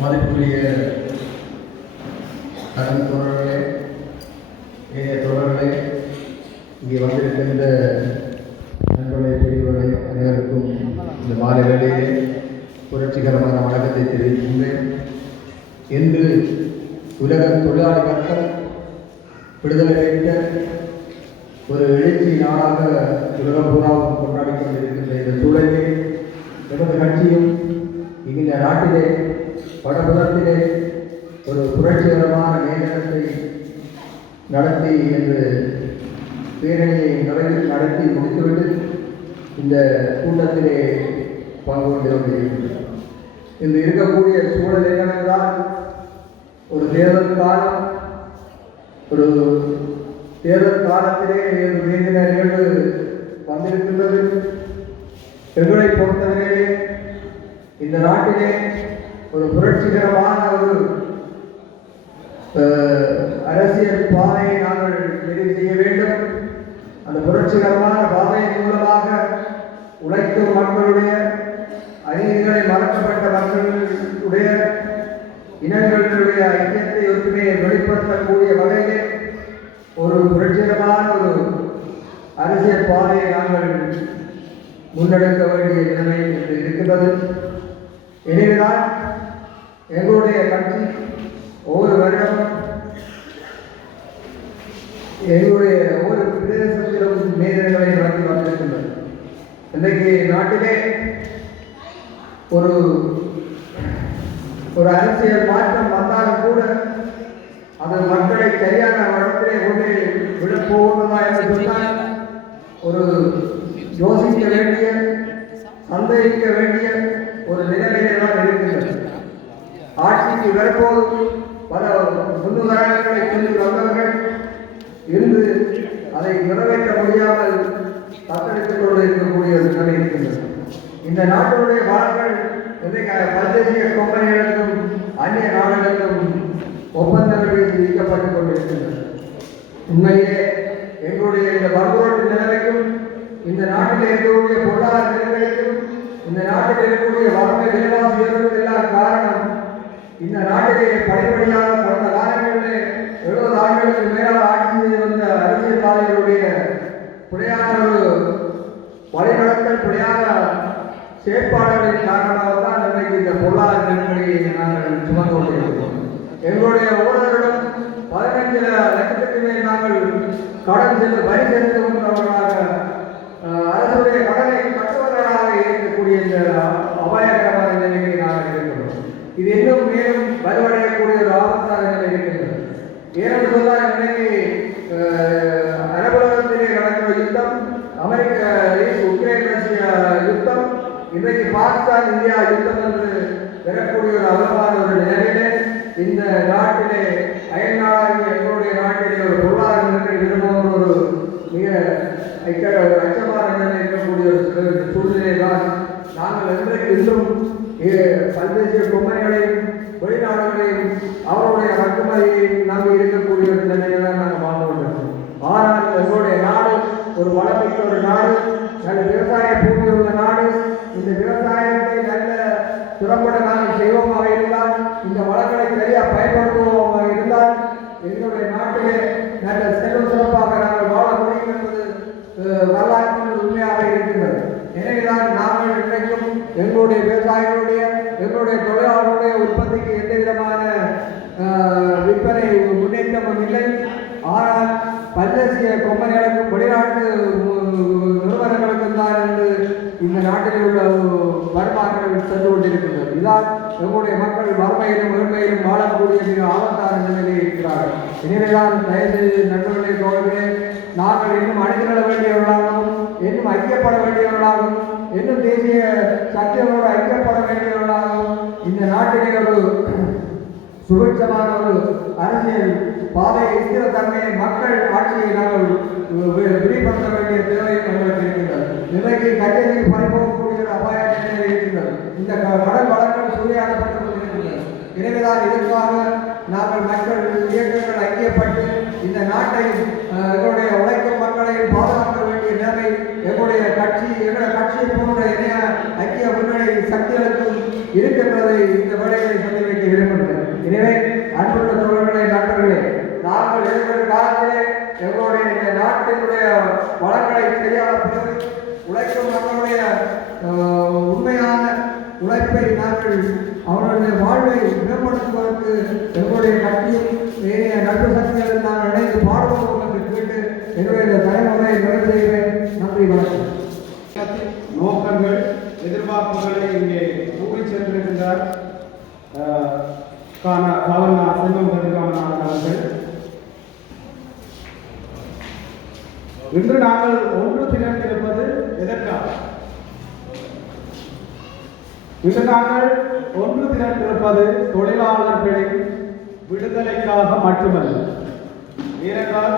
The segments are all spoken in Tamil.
மதிப்புரிய கடன் தோழர்களே, ஏனைய தோழர்களே, இங்கே வந்திருக்கின்ற நண்பர்களை பிரிவுகளை அனைவருக்கும் இந்த மாலை வேளையிலே புரட்சிகரமான வணக்கத்தை தெரிவிக்கின்றேன். இன்று உலக தொழிலாளி வர்க்கம் விடுதலை அளித்த ஒரு எழுச்சி நாளாக உலகம் பூராவும் கொண்டாடி கொண்டிருக்கின்ற இந்த சூழலிலே எமது கட்சியும் இந்த நாட்டிலே வடபுறத்திலே ஒரு புரட்சிகரமான மேலத்தை நடத்தி என்று பேரணியை நடத்தி முடித்துவிட்டு இந்த கூட்டத்திலே பங்கு கொண்டிருக்கிறது. இன்று இருக்கக்கூடிய சூழல் என்னவென்றால், ஒரு தேர்தல் காலம், ஒரு தேர்தல் காலத்திலே வேண்டிய நிகழ்வு வந்திருக்கின்றது. எங்களை பொறுத்தவரையிலே இந்த நாட்டிலே ஒரு புரட்சிகரமான ஒரு அரசியல் பாதையை நாங்கள் தெரிவு செய்ய வேண்டும். அந்த புரட்சிகரமான பாதையின் மூலமாக உழைக்கும் மக்களுடைய, அநீதிகளை மறக்கப்பட்ட மக்களுடைய இனங்களுடைய ஐக்கியத்தை ஒற்றுமையை வெளிப்படுத்தக்கூடிய வகையிலே ஒரு புரட்சிகரமான ஒரு அரசியல் பாதையை நாங்கள் முன்னெடுக்க வேண்டிய நிலைமை என்று இருக்கிறது. எனவேதான் எங்களுடைய கட்சி ஒவ்வொரு வருடமும் எங்களுடைய ஒவ்வொரு பிரதேசத்திலும் மேதங்களை நடத்தி வந்திருக்கின்றது. இன்றைக்கு நாட்டிலே ஒரு அரசியல் மாற்றம் வந்தாலும் கூட அது மக்களை சரியான இடத்திலே கொண்டு விடப்போவதா என்று சொன்னால் ஒரு யோசிக்க வேண்டிய, சந்தேகிக்க வேண்டிய ஒரு நிலைமையிலே தான் இருக்கின்றது. ஆட்சிக்கு வரப்போது பல முன்னுதாரணங்களை சொல்லி வந்தவர்கள் இன்று அதை நிறைவேற்ற முடியாமல் தத்தெடுத்துக் கொண்டு இருக்கக்கூடிய ஒரு நிலை இருக்கின்றது. இந்த நாட்டினுடைய வளங்கள் பல்தேசிய கம்பெனிகளுக்கும் அந்நிய நாடுகளுக்கும் ஒப்பந்தங்கள் விதிக்கப்பட்டுக் கொண்டிருக்கின்றன. உண்மையிலே எங்களுடைய இந்த வறுமையோட்டு நிலைமைக்கும், இந்த நாட்டில் இருக்கக்கூடிய பொருளாதார நெருக்கடிக்கும், இந்த நாட்டில் இருக்கக்கூடிய வறுமை விலைவாசி உயர்வுக்கு எல்லாம் காரணம் இந்த நாட்டிலே படிப்படியாக கடந்த காலங்களிலே 70 ஆண்டுகளுக்கு மேலாக ஆட்சி செய்து வந்த அரசியல்வாதிகளுடைய புடையான ஒரு வழிநடத்தல், புடையான செயற்பாடுகளின் காரணமாகத்தான் இன்றைக்கு இந்த பொருளாதார நெருக்கடியை நாங்கள் சுமந்து கொண்டிருக்கிறோம். எங்களுடைய ஒவ்வொருவரிடம் 15 லட்சத்துக்கு மேல் நாங்கள் கடன் சென்று வரி செலுத்த கொண்டவர்களாக, அரசுடைய கடனை கட்டுவதற்காக இருக்கக்கூடிய இந்த அபாயகரமான நிலையை நாங்கள் இருக்கிறோம். இது இன்னும் மேலும் வலுவடையக்கூடிய ஒரு ஆபத்தான நிலை இருக்கின்றது. ஏனென்று சொன்னால், இன்றைக்கு அரபுலகத்திலே நடக்கிற யுத்தம், அமெரிக்க உக்ரைன் ரஷ்ய யுத்தம், இன்றைக்கு பாகிஸ்தான் இந்தியா யுத்தம் என்று பெறக்கூடிய ஒரு அவலமான ஒரு நிலையிலே இந்த நாட்டிலே அயல்நாடாகிய எங்களுடைய நாட்டிலே ஒரு பொருளாதார நெருக்கடி விரும்பும் ஒரு மிக அச்சமான நிலை இருக்கக்கூடிய ஒரு சூழ்நிலை தான் நாங்கள் இன்றைக்கு இன்னும் பல்தேசிய கம்பெனிகளையும் வெளிநாடுகளையும் அவருடைய இறக்குமதியையும் நம்பி இருக்கக்கூடிய ஒரு நிலையை தான் நாங்கள் வாழ்ந்து கொண்டிருக்கிறோம். ஆனால் எங்களுடைய நாடு ஒரு வளமிக்க ஒரு நாடு, நல்ல விவசாய பூமி உள்ள நாடு. இந்த விவசாயத்தை நல்ல திறம்பட நாங்கள் செய்வோமாக இருந்தால், இந்த வளங்களை சரியாக பயன்படுத்துவோமாக இருந்தால், எங்களுடைய நாட்டிலே நல்ல செல்வ சிறப்பாக நாங்கள் வாழ முடியும் என்பது வரலாற்றில் உண்மையாக இருக்கின்றது. எனவேதான் நாங்கள் இன்றைக்கும் எங்களுடைய விவசாயிகளுடைய, எங்களுடைய தொழிலாளர்களுடைய உற்பத்திக்கு எந்த விதமான விற்பனை முன்னேற்றமும் இல்லை. ஆனால் பல்தேசிய கம்பெனிகளுக்கும் வெளிநாட்டு நிறுவனங்களுக்கும் தான் என்று இந்த நாட்டில் உள்ள வருமானங்கள் சென்று கொண்டிருக்கின்றது. இதால் எங்களுடைய மக்கள் வறுமையிலும் ஏழ்மையிலும் வாழக்கூடிய மிக ஆபத்தான நிலையிலே இருக்கிறார்கள். எனவேதான் தயவுசெய்து நண்பர்களே, தோழர்களே, நாங்கள் இன்னும் அணிதிரள வேண்டியவர்களாகவும், இன்னும் ஐக்கியப்பட வேண்டியவர்களாகவும், இன்னும் தேசிய சக்திகளோடு ஐக்கியப்பட வேண்டியவர்களாகவும் இந்த நாட்டிலே ஒரு சுபிட்சமான ஒரு அரசியல் பாதையை, ஸ்திர தன்மையை, மக்கள் ஆட்சியை நாங்கள் விரிவுபடுத்த வேண்டிய தேவை எங்களுக்கு இருக்கின்றது. இன்றைக்கு கச்சேரிக்கு பறிபோகக்கூடிய ஒரு அபாய நிலை இருக்கின்றது. இந்த கடல் வளங்கள் சூறையாடப்பட்டுக் கொண்டிருக்கின்றன. எனவேதான் இதற்காக நாங்கள் மக்கள் இயக்கங்கள் ஐக்கியப்பட்டு இந்த நாட்டை, எங்களுடைய உழைக்கும் மக்களையும் பாதுகாக்க வேண்டிய நிலைமை எங்களுடைய கட்சியை போன்ற இணைய ஐக்கிய முன்னணி சக்திகளுக்கும் இருக்கின்றதை இந்த வேலைகளை சொல்லி வைக்க அவர்களுடைய வாழ்வை மேம்படுத்துவதற்கு எங்களுடைய கட்சியும் ஏனைய நட்பு சக்திகள் நான் இணைந்து பாடுபடுவோம் என்று கேட்டு என்னுடைய தலைமுறை நிறைவு செய்கிறேன். நன்றி, வணக்கம். நோக்கங்கள் எதிர்பார்ப்புகளை இங்கே கூறி சென்றிருக்கின்றார் கவர்னர் செல்வம் பெருமானார் அவர்கள். இன்று நாங்கள் ஒன்று திரண்டிருப்பது எதற்காக? இன்று நாங்கள் ஒன்று திரண்டிருப்பது தொழிலாளர்களின் விடுதலைக்காக மட்டுமல்ல. ஏனென்றால்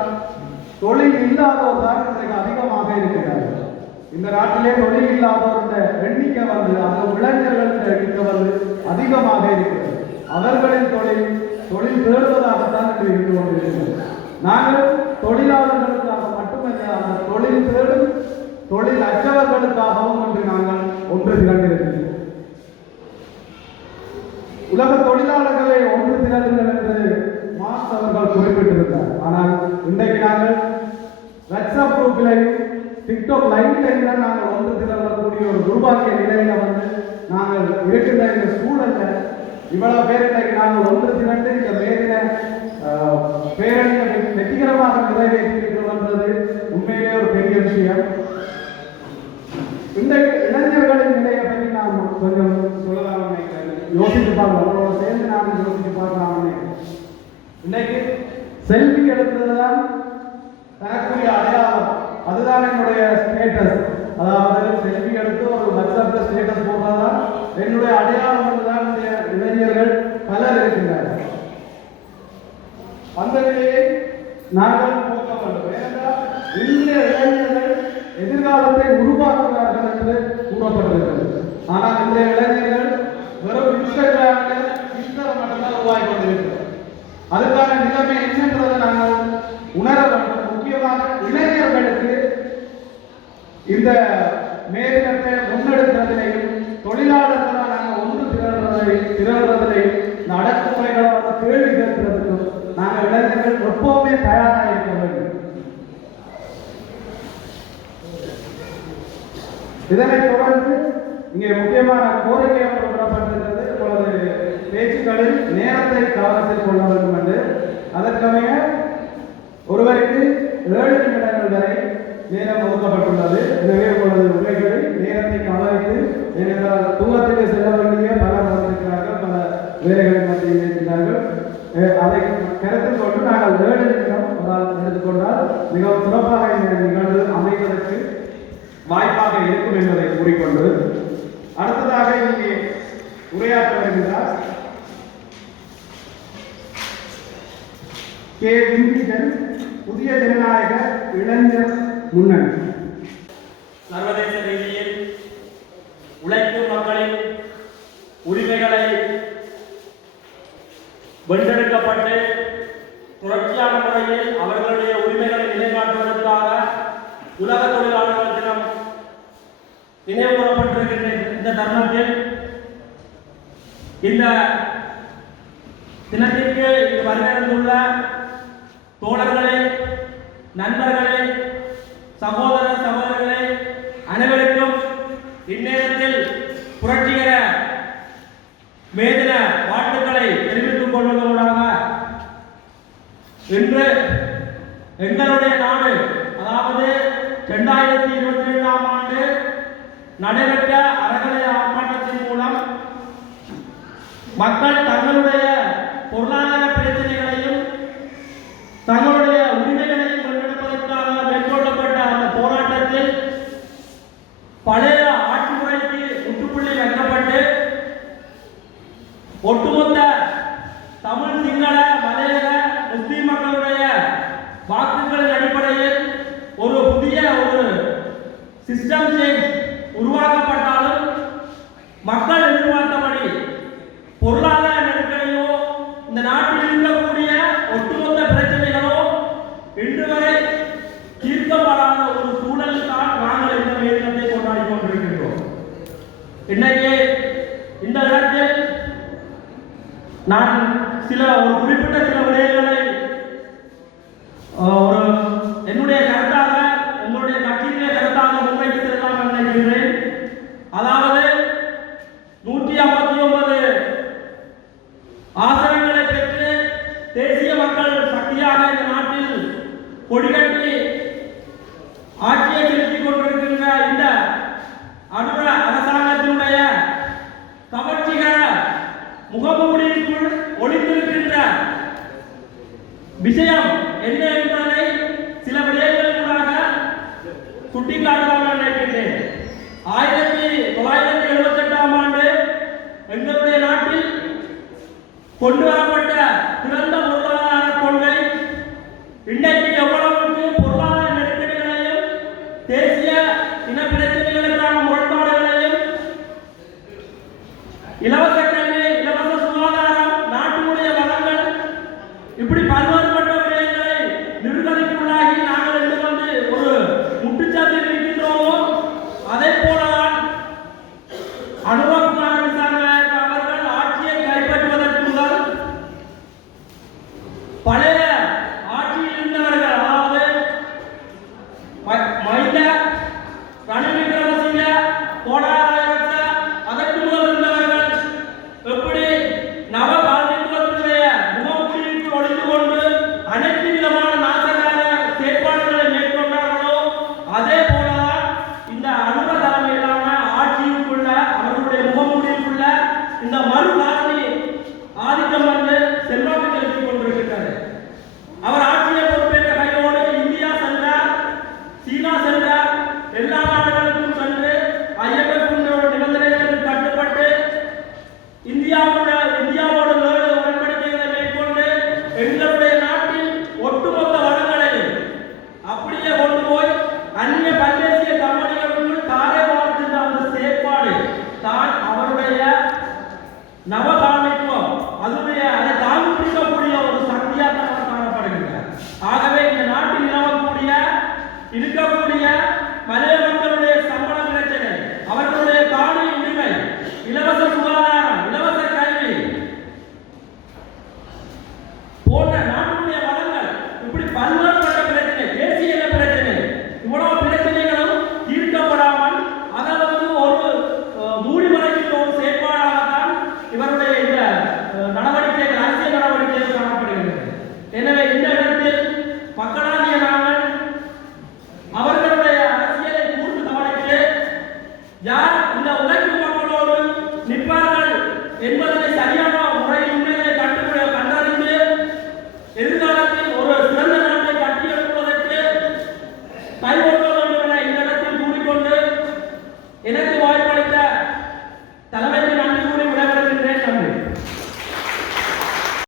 தொழில் இல்லாதோர் தான் இன்றைக்கு அதிகமாக இருக்கிறார்கள். இந்த நாட்டிலே தொழில் இல்லாதோருடைய எண்ணிக்கை வந்து அந்த இளைஞர்களுடைய எண்ணிக்கை வந்து அதிகமாக இருக்கிறது. அவர்களின் தொழில் தேடுவதாகத்தான் இன்று இருந்து கொண்டிருக்கிறது. நாங்கள் தொழிலாளர்களுக்காக மட்டுமல்ல, அந்த தொழில் தேடும் தொழில் அற்றவர்களுக்காகவும் இன்று நாங்கள் ஒன்று திரண்டிருக்கிறோம். உலக தொழிலாளர்களை ஒன்று திரளுங்கள் என்று மார்க்ஸ் அவர்கள் குறிப்பிட்டிருந்தார். ஆனால் இன்றைக்கு நாங்கள் வாட்ஸ்அப் குரூப்பிலையும் டிக்டாக் லைவ்லையும் தான் நாங்கள் ஒன்று திரளக்கூடிய ஒரு துர்பாக்கிய நிலையில வந்து நாங்கள் இருக்கின்ற இந்த சூழல்ல இவ்வளவு பேர் இன்றைக்கு நாங்கள் ஒன்று திரண்டு இந்த பேரணியை வெற்றிகரமாக நிறைவேற்றியிருக்கிறோம் என்றது உண்மையிலே ஒரு பெரிய விஷயம். இன்றைக்கு இளைஞர்களின் நிலையை பற்றி நாம் கொஞ்சம் சொல்லலாம். யோசித்து பார்க்கலாம், அவங்களோட சேர்ந்து நாங்கள் யோசித்து பார்க்கலாம். இன்றைக்கு செல்ஃபி எடுக்கிறது தான் தனக்குரிய அடையாளம், அதுதான் என்னுடைய ஸ்டேட்டஸ். அதாவது செல்ஃபி எடுத்து ஒரு வாட்ஸ்அப்ல ஸ்டேட்டஸ் போடுறதுதான் என்னுடைய அடையாளம் என்றுதான் இளைஞர்கள் பலர் இருக்கின்றார்கள். அந்த நிலையை நாங்கள் போக்க வேண்டும். ஏனென்றால் இந்திய இளைஞர்கள் எதிர்காலத்தை உருவாக்குவார்கள் என்று கூறப்பட்டிருக்கிறது. ஆனால் இந்த இளைஞர்கள் வெறும் இன்ஸ்டாகிராமில் இன்ஸ்டாகிராம் மட்டும்தான் உருவாகி கொண்டிருக்கிறது. அதுக்கான நிலைமை என்னன்றதை நாங்கள் உணர வேண்டும். முக்கியமாக இளைஞர்களுக்கு இந்த மேலிடத்தை முன்னெடுக்கிறதிலையும் தொழிலாளர்களால் நாங்கள் ஒன்று திரள்வதிலையும் இந்த அடக்குமுறைகளை வந்து கேள்வி கேட்கிறதுக்கும் நாங்கள் இளைஞர்கள் எப்பவுமே தயாராக இருக்க வேண்டும். இதனைத் தொடர்ந்து இங்கே முக்கியமான கோரிக்கை ஒன்று விடப்பட்டிருக்கிறது. இப்பொழுது பேச்சுக்களில் நேரத்தை கவனத்தில் கொள்ள வேண்டும் என்று. அதற்கமைய ஒருவருக்கு 7 நிமிடங்கள் வரை நேரம் ஒதுக்கப்பட்டுள்ளது. எனவே இப்பொழுது உரைகளில் நேரத்தை கவனித்து, ஏனென்றால் தூரத்துக்கு செல்ல வேண்டிய பலர் வந்திருக்கிறார்கள், பல வேலைகளை மத்தியில் இருக்கிறார்கள். அதை கருத்தில் கொண்டு நாங்கள் 7 நிமிடம் எடுத்துக்கொண்டால் மிகவும் சிறப்பாக இந்த நிகழ்வு அமைவதற்கு வாய்ப்பாக இருக்கும் என்பதை கூறிக்கொண்டு அடுத்ததாக இங்கே உரையாற்ற வருகின்றார் கே. விம்பிகன், புதிய ஜனநாயக இளைஞர் முன்னணி. சர்வதேச ரீதியில் உழைக்கும் மக்களின் உரிமைகளை வென்றெடுக்கப்பட்டு புரட்சியான முறையில் அவர்களுடைய உரிமைகளை நிலைநாட்டுவதற்காக உலக தொழிலாளர்கள் தினம் நினைவு கூறப்பட்டிருக்கின்ற இந்த தருணத்தில் இந்த தினத்திற்கு வருகின்ற தோழர்களே, நண்பர்களே, சகோதர சகோதரர்களே அனைவருக்கும் இந்நேரத்தில் புரட்சிகர மேதின வாழ்த்துக்களை தெரிவித்துக் கொள்வதோடாக இன்று எங்களுடைய நாடு, அதாவது 2022ஆம் ஆண்டு நடைபெற்ற அறகலை ஆர்ப்பாட்டத்தின் மூலம் மக்கள் தங்களுடைய பொருளாதார பிரச்சனைகளையும் தங்களுடைய உரிமைகளையும் வென்றெடுப்பதற்காக மேற்கொள்ளப்பட்ட அந்த போராட்டத்தில் பழைய ஆட்சி முறைக்கு முற்றுப்புள்ளி வைக்கப்பட்டு ஒட்டுமொத்த தமிழ், சிங்கள, மலையக, முஸ்லிம் மக்களுடைய வாக்குகளின் அடிப்படையில் ஒரு புதிய சிஸ்டம் சேஞ்ச் உருவாக்கப்பட்டாலும் மக்கள் எதிர்பார்த்தபடி பொருளாதார நெருக்கடியோ இந்த நாட்டில் இருக்கக்கூடிய ஒட்டுமொத்த பிரச்சனைகளோ இன்று வரை தீர்க்கப்படாத ஒரு சூழலில் தான் நாங்கள் இந்த மேதினத்தை கொண்டாடி கொண்டிருக்கின்றோம். இன்றைக்கு இந்த இடத்தில் நான் ஒரு குறிப்பிட்ட சில விடயங்களை என்னுடைய கருத்தாக, உங்களுடைய கட்சியினுடைய கருத்தாக முன்வைத்து செல்லலாம் நினைக்கின்றேன். அதாவது 159 ஆசனங்களை பெற்று தேசிய மக்கள் சக்தியாக இந்த நாட்டில் கொடிகட்டி ஆட்சியை செலுத்திக் கொண்டிருக்கின்ற இந்த அனுர அரசாங்கத்தினுடைய கவர்ச்சிகர முகமூடிக்குள் ஒளிந்திருக்கின்ற விஷயம் என்ன என்பதை சில விடயங்களினூடாக சுட்டிக்காட்டலாம் நினைக்கின்றேன். 1978 ஆண்டு எங்களுடைய நாட்டில் கொண்டு வரப்பட்ட